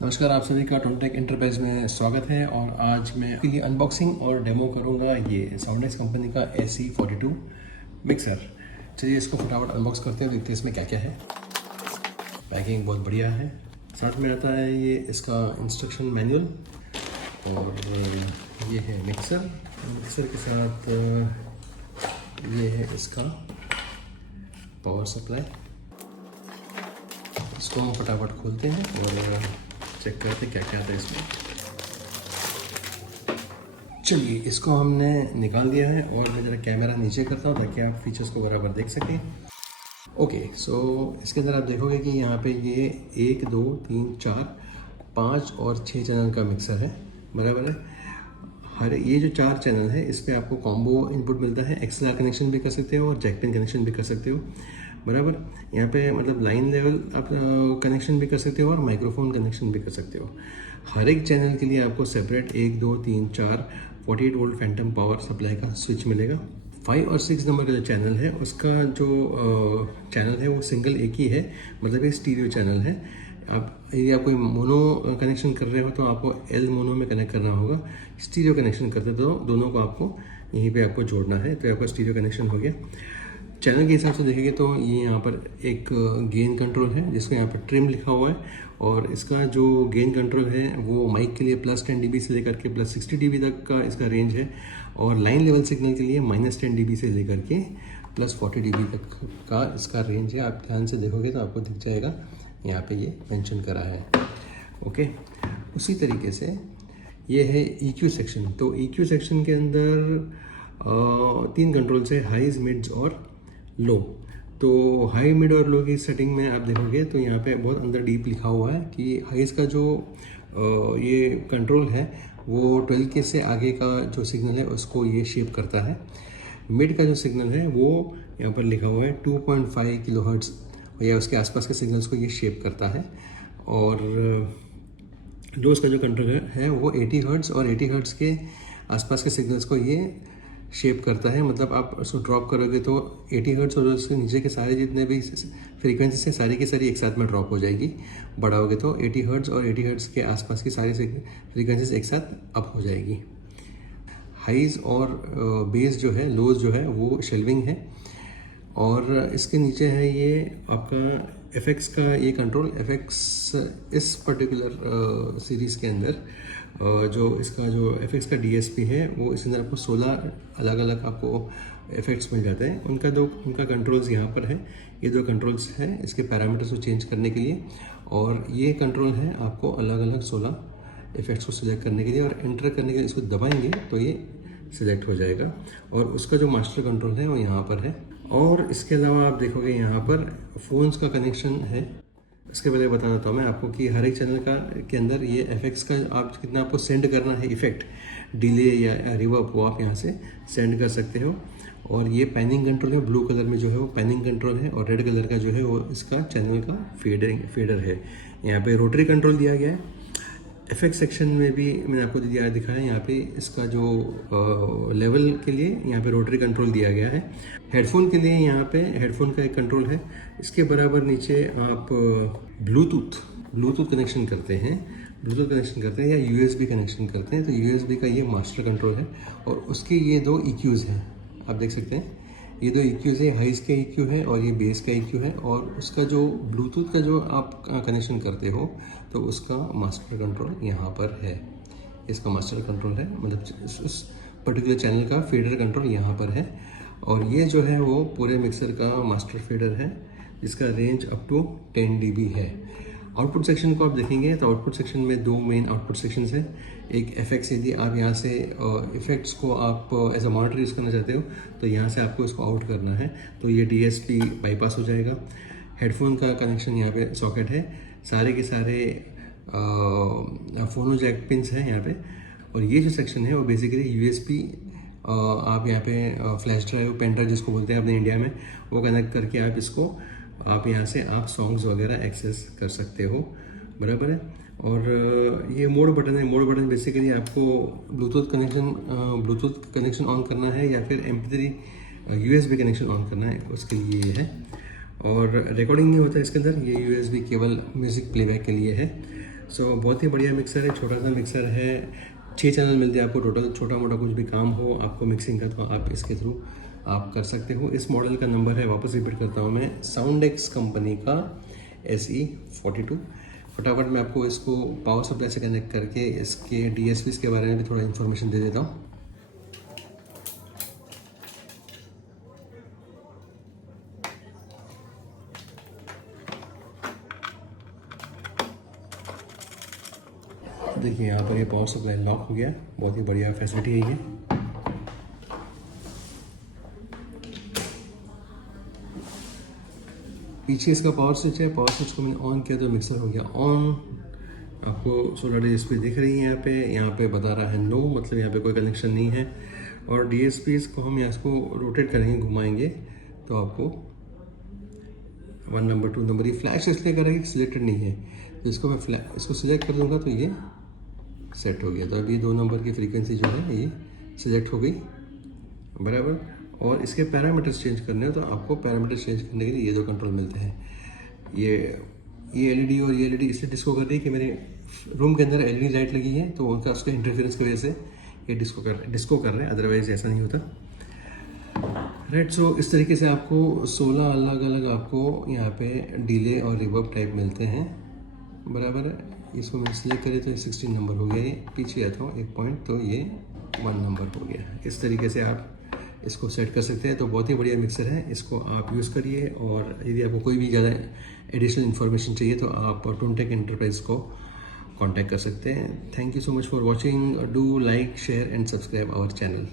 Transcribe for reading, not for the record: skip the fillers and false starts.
नमस्कार, आप सभी का टोनटेक एंटरप्राइज में स्वागत है। और आज मैं आपके लिए अनबॉक्सिंग और डेमो करूंगा ये साउंडनेक्स कंपनी का SE42 मिक्सर। चलिए इसको फटाफट अनबॉक्स करते हैं, देखते हैं इसमें क्या क्या है। पैकिंग बहुत बढ़िया है, साथ में आता है ये इसका इंस्ट्रक्शन मैनुअल और ये है मिक्सर। मिक्सर के साथ ये है इसका पावर सप्लाई। इसको हम फटाफट खोलते हैं और चेक करते क्या क्या आता है इसमें। चलिए इसको हमने निकाल दिया है और मैं ज़रा कैमरा नीचे करता हूँ ताकि आप फीचर्स को बराबर देख सकें। ओके, सो इसके अंदर आप देखोगे कि यहाँ पे ये 1 2 3 4 5 और 6 चैनल का मिक्सर है, बराबर है। हर ये जो 4 चैनल है इस पर आपको कॉम्बो इनपुट मिलता है। XLR कनेक्शन भी कर सकते हो और जैक पिन कनेक्शन भी कर सकते हो, बराबर। यहाँ पे मतलब लाइन लेवल आप कनेक्शन भी कर सकते हो और माइक्रोफोन कनेक्शन भी कर सकते हो। हर एक चैनल के लिए आपको separate 1 2 3 4 48 volt Phantom power supply का स्विच मिलेगा। 5 और 6 नंबर का जो चैनल है उसका जो चैनल है वो सिंगल एक ही है, मतलब ये स्टीरियो चैनल है। आप यदि आप कोई मोनो कनेक्शन कर रहे हो तो आपको L मोनो में कनेक्ट करना होगा। स्टीरियो कनेक्शन करते तो दोनों को आपको यहीं पे आपको जोड़ना है, तो आपका स्टीरियो कनेक्शन हो गया। चैनल के हिसाब से देखेंगे तो ये यहाँ पर एक गेन कंट्रोल है जिसको यहाँ पर ट्रिम लिखा हुआ है, और इसका जो गेन कंट्रोल है वो माइक के लिए +10 dB से लेकर के +60 dB तक का इसका रेंज है, और लाइन लेवल सिग्नल के लिए -10 dB से लेकर के +40 dB तक का इसका रेंज है। आप ध्यान से देखोगे तो आपको दिख जाएगा, यहाँ पे ये मेंशन करा है। ओके, उसी तरीके से ये है EQ सेक्शन। तो EQ सेक्शन के अंदर 3 कंट्रोल्स है, हाइज, मिड्स और लो। तो हाई, मिड और लो की सेटिंग में आप देखोगे तो यहाँ पे बहुत अंदर डीप लिखा हुआ है कि हाइज का जो ये कंट्रोल है वो 12 के से आगे का जो सिग्नल है उसको ये शेप करता है। मिड का जो सिग्नल है वो यहाँ पर लिखा हुआ है 2.5 किलोहर्ट्ज़ या उसके आसपास के सिग्नल्स को ये शेप करता है। और लोस का जो कंट्रोल है वो 80 हर्ट्ज़ और 80 हर्ट्ज़ के आसपास के सिग्नल्स को ये शेप करता है। मतलब आप उसको ड्रॉप करोगे तो 80 हर्ट्ज़ और उसके नीचे के सारे जितने भी फ्रीक्वेंसीज हैं सारी की सारी एक साथ में ड्रॉप हो जाएगी। बढ़ाओगे तो 80 हर्ट्ज़ और 80 हर्ट्ज़ के आसपास की सारी फ्रीक्वेंसीज एक साथ अप हो जाएगी। हाइज और बेस जो है, लोज जो है वो शेल्विंग है। और इसके नीचे है ये आपका FX का ये कंट्रोल। FX इस पर्टिकुलर सीरीज़ के अंदर जो इसका जो FX का DSP है वो इसके अंदर आपको 16 अलग अलग आपको इफेक्ट्स मिल जाते हैं। उनका कंट्रोल्स यहाँ पर है। ये 2 कंट्रोल्स हैं इसके पैरामीटर्स को चेंज करने के लिए, और ये कंट्रोल है आपको अलग अलग 16 इफेक्ट्स को सिलेक्ट करने के लिए, और एंटर करने के लिए इसको दबाएंगे तो ये सिलेक्ट हो जाएगा। और उसका जो मास्टर कंट्रोल है वो यहाँ पर है। और इसके अलावा आप देखोगे यहाँ पर फ़ोन्स का कनेक्शन है। इसके पहले बता देता हूँ मैं आपको कि हर एक चैनल के अंदर ये FX का आप कितना आपको सेंड करना है इफेक्ट, डिले या रिवर्ब, वो आप यहाँ से सेंड कर सकते हो। और ये पैनिंग कंट्रोल है, ब्लू कलर में जो है वो पैनिंग कंट्रोल है, और रेड कलर का जो है वो इसका चैनल का फेडर है। यहाँ पे रोटरी कंट्रोल दिया गया है। FX सेक्शन में भी मैंने आपको दिखाया, यहाँ पे इसका जो लेवल के लिए यहाँ पे रोटरी कंट्रोल दिया गया है। हेडफोन के लिए यहाँ पे हेडफोन का एक कंट्रोल है। इसके बराबर नीचे आप ब्लूटूथ कनेक्शन करते हैं, या USB कनेक्शन करते हैं तो USB का ये मास्टर कंट्रोल है। और उसके ये 2 EQs हैं, आप देख सकते हैं ये 2 EQs है, हाइज का EQ है और ये बेस का EQ है। और उसका जो ब्लूटूथ का जो आप कनेक्शन करते हो तो उसका मास्टर कंट्रोल यहाँ पर है। इसका मास्टर कंट्रोल है, मतलब उस पर्टिकुलर चैनल का फीडर कंट्रोल यहाँ पर है। और ये जो है वो पूरे मिक्सर का मास्टर फीडर है जिसका रेंज अप टू 10 dB है। आउटपुट सेक्शन को आप देखेंगे तो आउटपुट सेक्शन में 2 मेन आउटपुट सेक्शंस हैं। एक FX, यदि आप यहाँ से इफेक्ट्स को आप एज अ मॉनिटर यूज़ करना चाहते हो तो यहाँ से आपको इसको आउट करना है, तो ये DSP बाईपास हो जाएगा। हेडफोन का कनेक्शन यहाँ पे सॉकेट है, सारे के सारे फोनो जैक पिंस हैं यहाँ पे। और ये जो सेक्शन है वो बेसिकली USB, आप यहाँ पे फ्लैश ड्राइव, पेन ड्राइव जिसको बोलते हैं अपने इंडिया में, वो कनेक्ट करके आप इसको आप यहाँ से आप सॉन्ग्स वगैरह एक्सेस कर सकते हो, बराबर है। और ये मोड बटन है। मोड बटन बेसिकली आपको ब्लूटूथ कनेक्शन ऑन करना है या फिर MP3 USB कनेक्शन ऑन करना है, उसके लिए ये है। और रिकॉर्डिंग नहीं होता इसके अंदर, ये USB केवल म्यूज़िक प्लेबैक के लिए है। सो बहुत ही बढ़िया मिक्सर है, छोटा सा मिक्सर है, 6 चैनल मिलते हैं आपको टोटल। छोटा मोटा कुछ भी काम हो आपको मिक्सिंग का तो आप इसके थ्रू आप कर सकते हो। इस मॉडल का नंबर है, वापस रिपीट करता हूँ मैं, साउंडेक्स कंपनी का SE42। फटाफट मैं आपको इसको पावर सप्लाई से कनेक्ट करके इसके DSPs के बारे में भी थोड़ा इन्फॉर्मेशन दे देता हूँ। देखिए यहाँ पर ये पावर सप्लाई लॉक हो गया, बहुत ही बढ़िया फैसिलिटी है ये। पीछे इसका पावर स्विच है, पावर स्विच को मैंने ऑन किया तो मिक्सर हो गया ऑन। आपको 16 DSP दिख रही है यहाँ पे बता रहा है नो, मतलब यहाँ पे कोई कनेक्शन नहीं है। और DSPs को हम यहाँ इसको रोटेट करेंगे, घुमाएंगे तो आपको 1 नंबर 2 नंबर, ये फ्लैश इसलिए करेगा कि सिलेक्टेड नहीं है, तो इसको मैं इसको सिलेक्ट कर दूंगा तो ये सेट हो गया। तो अभी 2 नंबर की फ्रीक्वेंसी जो है ये सिलेक्ट हो गई बराबर। और इसके पैरामीटर्स चेंज करने हैं तो आपको पैरामीटर्स चेंज करने के लिए ये 2 कंट्रोल मिलते हैं। ये LED और ये LED इसलिए डिस्को कर रही है कि मेरे रूम के अंदर LED लाइट लगी है, तो उनका उसके इंटरफेरेंस की वजह से ये डिस्को कर रहे हैं, अदरवाइज ऐसा नहीं होता। राइट, सो इस तरीके से आपको 16 अलग अलग आपको यहाँ पे डिले और रिवर्ब टाइप मिलते हैं बराबर है। इसको मैं सिलेक्ट करें तो ये 16 नंबर हो गया, ये पीछे आता हूँ 1 पॉइंट तो ये 1 नंबर हो गया। इस तरीके से आप इसको सेट कर सकते हैं। तो बहुत ही बढ़िया मिक्सर है, इसको आप यूज़ करिए। और यदि आपको कोई भी ज़्यादा एडिशनल इन्फॉर्मेशन चाहिए तो आप टूनटेक एंटरप्राइज को कांटेक्ट कर सकते हैं। Thank you so much for watching. Do like share and subscribe our channel.